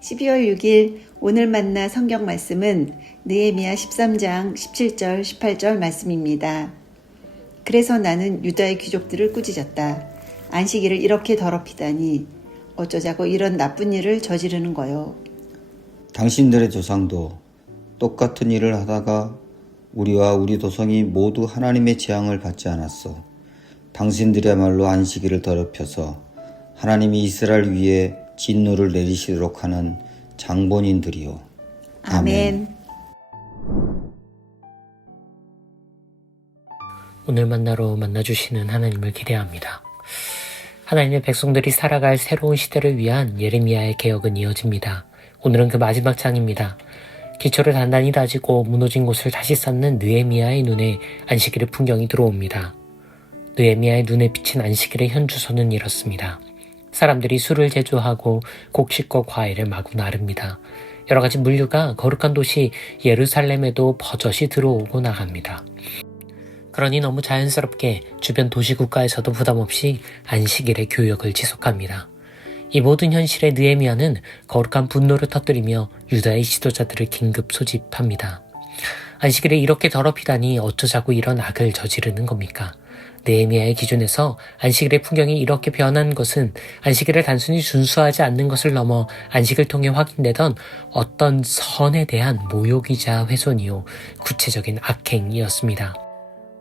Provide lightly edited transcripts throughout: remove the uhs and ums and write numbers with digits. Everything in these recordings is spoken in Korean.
12월 6일 오늘 만나 성경 말씀은 느헤미야 13장 17절 18절 말씀입니다. 그래서 나는 유다의 귀족들을 꾸짖었다. 안식일을 이렇게 더럽히다니 어쩌자고 이런 나쁜 일을 저지르는 거요. 당신들의 조상도 똑같은 일을 하다가 우리와 우리 도성이 모두 하나님의 재앙을 받지 않았어. 당신들이야말로 안식일을 더럽혀서 하나님이 이스라엘 위에 진노를 내리시도록 하는 장본인들이요. 아멘. 오늘 만나러 만나주시는 하나님을 기대합니다. 하나님의 백성들이 살아갈 새로운 시대를 위한 예레미야의 개혁은 이어집니다. 오늘은 그 마지막 장입니다. 기초를 단단히 다지고 무너진 곳을 다시 쌓는 느헤미야의 눈에 안식일의 풍경이 들어옵니다. 느헤미야의 눈에 비친 안식일의 현주소는 이렇습니다. 사람들이 술을 제조하고 곡식과 과일을 마구 나릅니다. 여러 가지 물류가 거룩한 도시 예루살렘에도 버젓이 들어오고 나갑니다. 그러니 너무 자연스럽게 주변 도시 국가에서도 부담없이 안식일의 교역을 지속합니다. 이 모든 현실에 느헤미야는 거룩한 분노를 터뜨리며 유다의 지도자들을 긴급 소집합니다. 안식일에 이렇게 더럽히다니 어쩌자고 이런 악을 저지르는 겁니까? 느헤미야의 기준에서 안식일의 풍경이 이렇게 변한 것은 안식일을 단순히 준수하지 않는 것을 넘어 안식을 통해 확인되던 어떤 선에 대한 모욕이자 훼손이요 구체적인 악행이었습니다.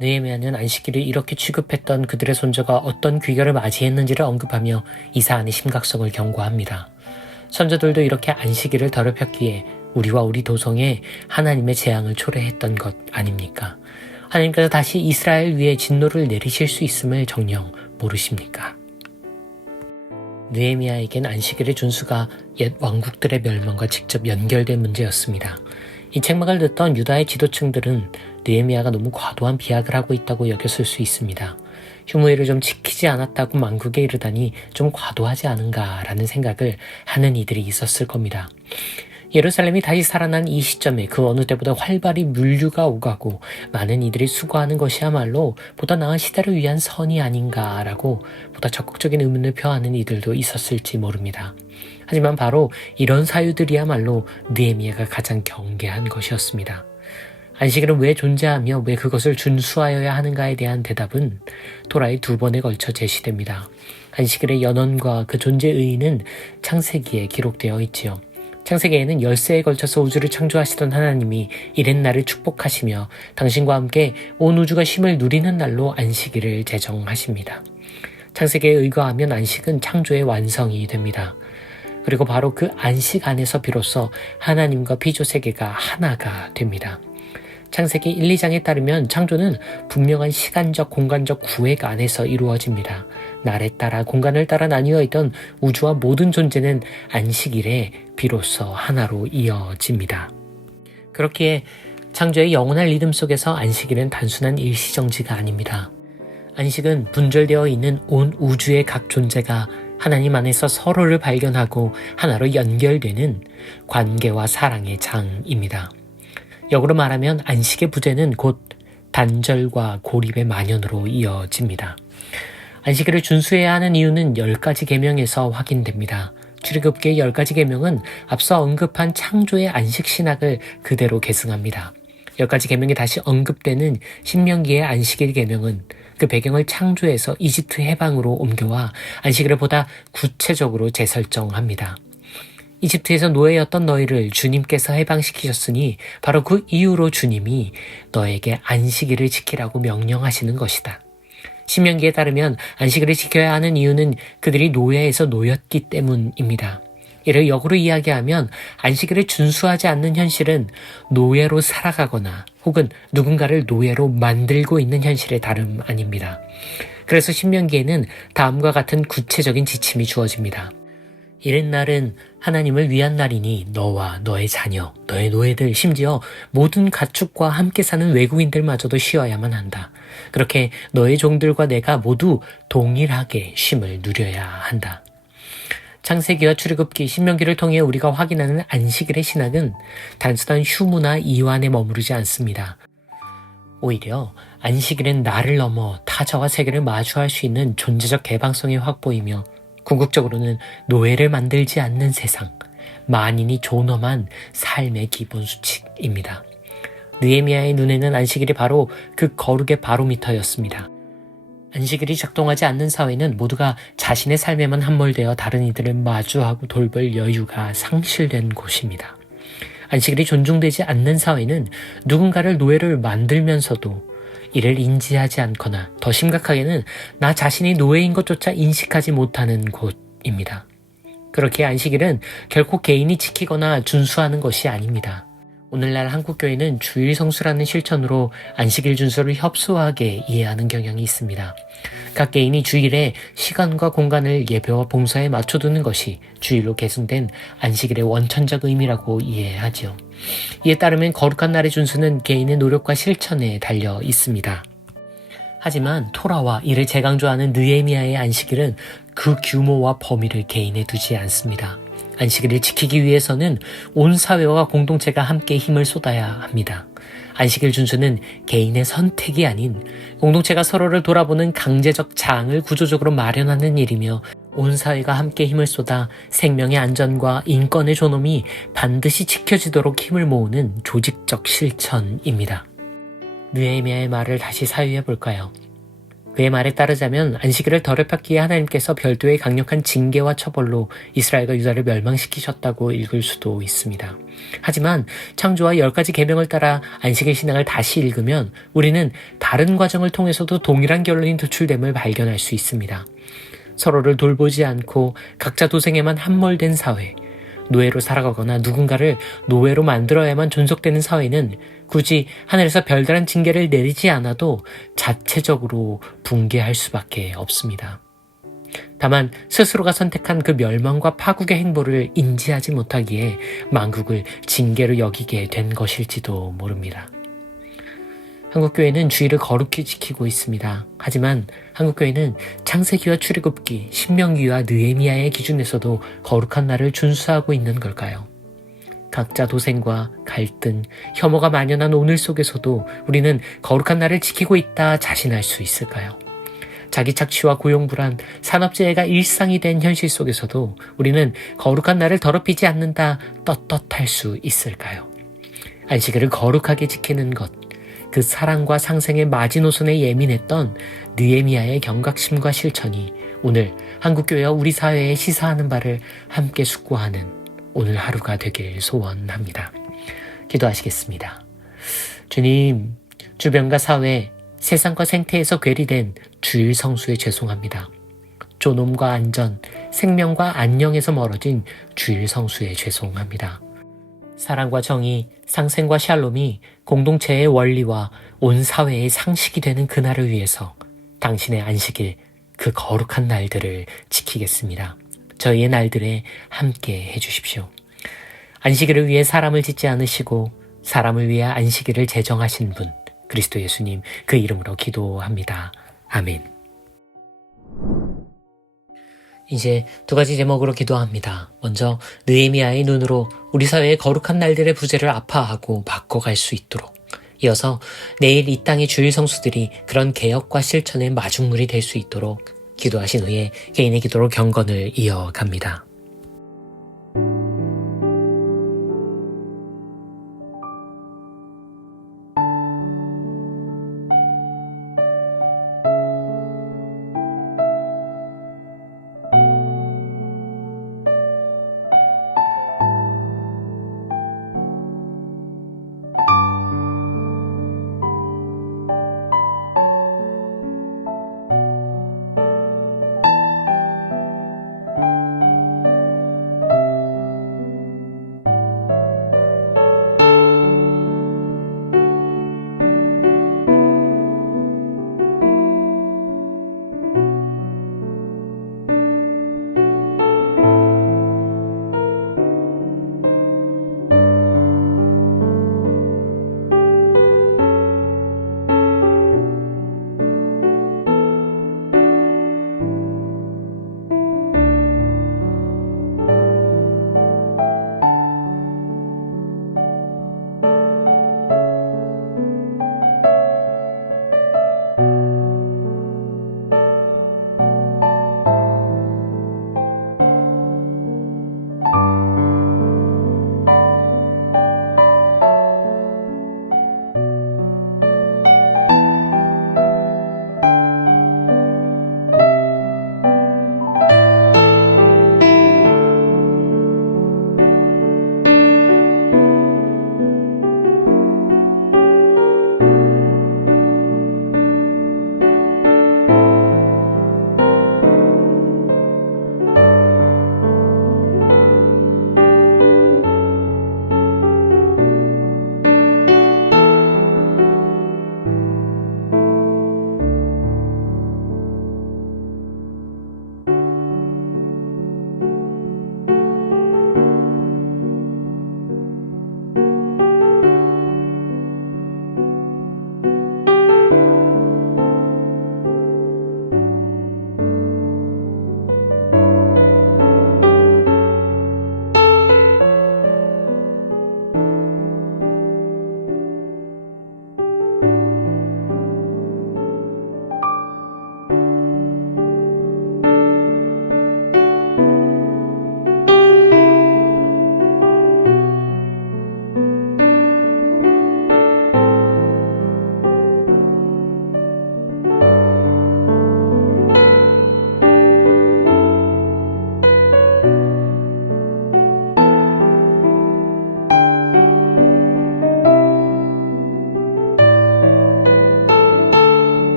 느헤미야는 안식일을 이렇게 취급했던 그들의 선조가 어떤 귀결을 맞이했는지를 언급하며 이 사안의 심각성을 경고합니다. 선조들도 이렇게 안식일을 더럽혔기에 우리와 우리 도성에 하나님의 재앙을 초래했던 것 아닙니까? 하나님께서 다시 이스라엘 위에 진노를 내리실 수 있음을 정녕 모르십니까? 느헤미야에겐 안식일의 준수가 옛 왕국들의 멸망과 직접 연결된 문제였습니다. 이 책망을 듣던 유다의 지도층들은 느헤미야가 너무 과도한 비약을 하고 있다고 여겼을 수 있습니다. 휴무일을 좀 지키지 않았다고 만국에 이르다니 좀 과도하지 않은가라는 생각을 하는 이들이 있었을 겁니다. 예루살렘이 다시 살아난 이 시점에 그 어느 때보다 활발히 물류가 오가고 많은 이들이 수고하는 것이야말로 보다 나은 시대를 위한 선이 아닌가라고 보다 적극적인 의문을 표하는 이들도 있었을지 모릅니다. 하지만 바로 이런 사유들이야말로 느헤미야가 가장 경계한 것이었습니다. 안식일은 왜 존재하며 왜 그것을 준수하여야 하는가에 대한 대답은 토라에 2번에 걸쳐 제시됩니다. 안식일의 연원과 그 존재 의의는 창세기에 기록되어 있지요. 창세기에는 10세에 걸쳐서 우주를 창조하시던 하나님이 이튿날을 축복하시며 당신과 함께 온 우주가 쉼을 누리는 날로 안식일을 제정하십니다. 창세기에 의거하면 안식은 창조의 완성이 됩니다. 그리고 바로 그 안식 안에서 비로소 하나님과 피조세계가 하나가 됩니다. 창세기 1, 2장에 따르면 창조는 분명한 시간적, 공간적 구획 안에서 이루어집니다. 날에 따라 공간을 따라 나뉘어 있던 우주와 모든 존재는 안식일에 비로소 하나로 이어집니다. 그렇기에 창조의 영원한 리듬 속에서 안식일은 단순한 일시정지가 아닙니다. 안식은 분절되어 있는 온 우주의 각 존재가 하나님 안에서 서로를 발견하고 하나로 연결되는 관계와 사랑의 장입니다. 역으로 말하면 안식의 부재는 곧 단절과 고립의 만연으로 이어집니다. 안식일을 준수해야 하는 이유는 10가지 계명에서 확인됩니다. 출애굽기의 10가지 계명은 앞서 언급한 창조의 안식 신학을 그대로 계승합니다. 10가지 계명이 다시 언급되는 신명기의 안식일 계명은 그 배경을 창조에서 이집트 해방으로 옮겨와 안식일을 보다 구체적으로 재설정합니다. 이집트에서 노예였던 너희를 주님께서 해방시키셨으니 바로 그 이유로 주님이 너에게 안식일을 지키라고 명령하시는 것이다. 신명기에 따르면 안식일을 지켜야 하는 이유는 그들이 노예에서 놓였기 때문입니다. 이를 역으로 이야기하면 안식일을 준수하지 않는 현실은 노예로 살아가거나 혹은 누군가를 노예로 만들고 있는 현실의 다름 아닙니다. 그래서 신명기에는 다음과 같은 구체적인 지침이 주어집니다. 이튿날은 하나님을 위한 날이니 너와 너의 자녀, 너의 노예들, 심지어 모든 가축과 함께 사는 외국인들마저도 쉬어야만 한다. 그렇게 너의 종들과 내가 모두 동일하게 쉼을 누려야 한다. 창세기와 출애굽기, 신명기를 통해 우리가 확인하는 안식일의 신학은 단순한 휴무나 이완에 머무르지 않습니다. 오히려 안식일은 나를 넘어 타자와 세계를 마주할 수 있는 존재적 개방성의 확보이며 궁극적으로는 노예를 만들지 않는 세상, 만인이 존엄한 삶의 기본 수칙입니다. 느헤미야의 눈에는 안식일이 바로 그 거룩의 바로미터였습니다. 안식일이 작동하지 않는 사회는 모두가 자신의 삶에만 함몰되어 다른 이들을 마주하고 돌볼 여유가 상실된 곳입니다. 안식일이 존중되지 않는 사회는 누군가를 노예를 만들면서도 이를 인지하지 않거나 더 심각하게는 나 자신이 노예인 것조차 인식하지 못하는 곳입니다. 그렇게 안식일은 결코 개인이 지키거나 준수하는 것이 아닙니다. 오늘날 한국교회는 주일 성수라는 실천으로 안식일 준수를 협소하게 이해하는 경향이 있습니다. 각 개인이 주일에 시간과 공간을 예배와 봉사에 맞춰두는 것이 주일로 계승된 안식일의 원천적 의미라고 이해하지요. 이에 따르면 거룩한 날의 준수는 개인의 노력과 실천에 달려 있습니다. 하지만 토라와 이를 재강조하는 느헤미야의 안식일은 그 규모와 범위를 개인에 두지 않습니다. 안식일을 지키기 위해서는 온 사회와 공동체가 함께 힘을 쏟아야 합니다. 안식일 준수는 개인의 선택이 아닌 공동체가 서로를 돌아보는 강제적 장을 구조적으로 마련하는 일이며 온 사회가 함께 힘을 쏟아 생명의 안전과 인권의 존엄이 반드시 지켜지도록 힘을 모으는 조직적 실천입니다. 느헤미야의 말을 다시 사유해 볼까요? 그의 말에 따르자면 안식일을 더럽혔기에 하나님께서 별도의 강력한 징계와 처벌로 이스라엘과 유다를 멸망시키셨다고 읽을 수도 있습니다. 하지만 창조와 10가지 계명을 따라 안식일 신앙을 다시 읽으면 우리는 다른 과정을 통해서도 동일한 결론이 도출됨을 발견할 수 있습니다. 서로를 돌보지 않고 각자 도생에만 함몰된 사회, 노예로 살아가거나 누군가를 노예로 만들어야만 존속되는 사회는 굳이 하늘에서 별다른 징계를 내리지 않아도 자체적으로 붕괴할 수밖에 없습니다. 다만 스스로가 선택한 그 멸망과 파국의 행보를 인지하지 못하기에 만국을 징계로 여기게 된 것일지도 모릅니다. 한국교회는 주일을 거룩히 지키고 있습니다. 하지만 한국교회는 창세기와 출애굽기, 신명기와 느헤미야의 기준에서도 거룩한 날을 준수하고 있는 걸까요? 각자 도생과 갈등, 혐오가 만연한 오늘 속에서도 우리는 거룩한 날을 지키고 있다 자신할 수 있을까요? 자기 착취와 고용불안, 산업재해가 일상이 된 현실 속에서도 우리는 거룩한 날을 더럽히지 않는다 떳떳할 수 있을까요? 안식일을 거룩하게 지키는 것, 그 사랑과 상생의 마지노선에 예민했던 느헤미야의 경각심과 실천이 오늘 한국교회와 우리 사회에 시사하는 바를 함께 숙고하는 오늘 하루가 되길 소원합니다. 기도하시겠습니다. 주님, 주변과 사회, 세상과 생태에서 괴리된 주일 성수에 죄송합니다. 존엄과 안전, 생명과 안녕에서 멀어진 주일 성수에 죄송합니다. 사랑과 정의, 상생과 샬롬이 공동체의 원리와 온 사회의 상식이 되는 그날을 위해서 당신의 안식일, 그 거룩한 날들을 지키겠습니다. 저희의 날들에 함께 해주십시오. 안식일을 위해 사람을 짓지 않으시고 사람을 위해 안식일을 제정하신 분, 그리스도 예수님, 그 이름으로 기도합니다. 아멘. 이제 2가지 제목으로 기도합니다. 먼저 느헤미야의 눈으로 우리 사회의 거룩한 날들의 부재를 아파하고 바꿔갈 수 있도록, 이어서 내일 이 땅의 주일 성수들이 그런 개혁과 실천의 마중물이 될 수 있도록 기도하신 후에 개인의 기도로 경건을 이어갑니다.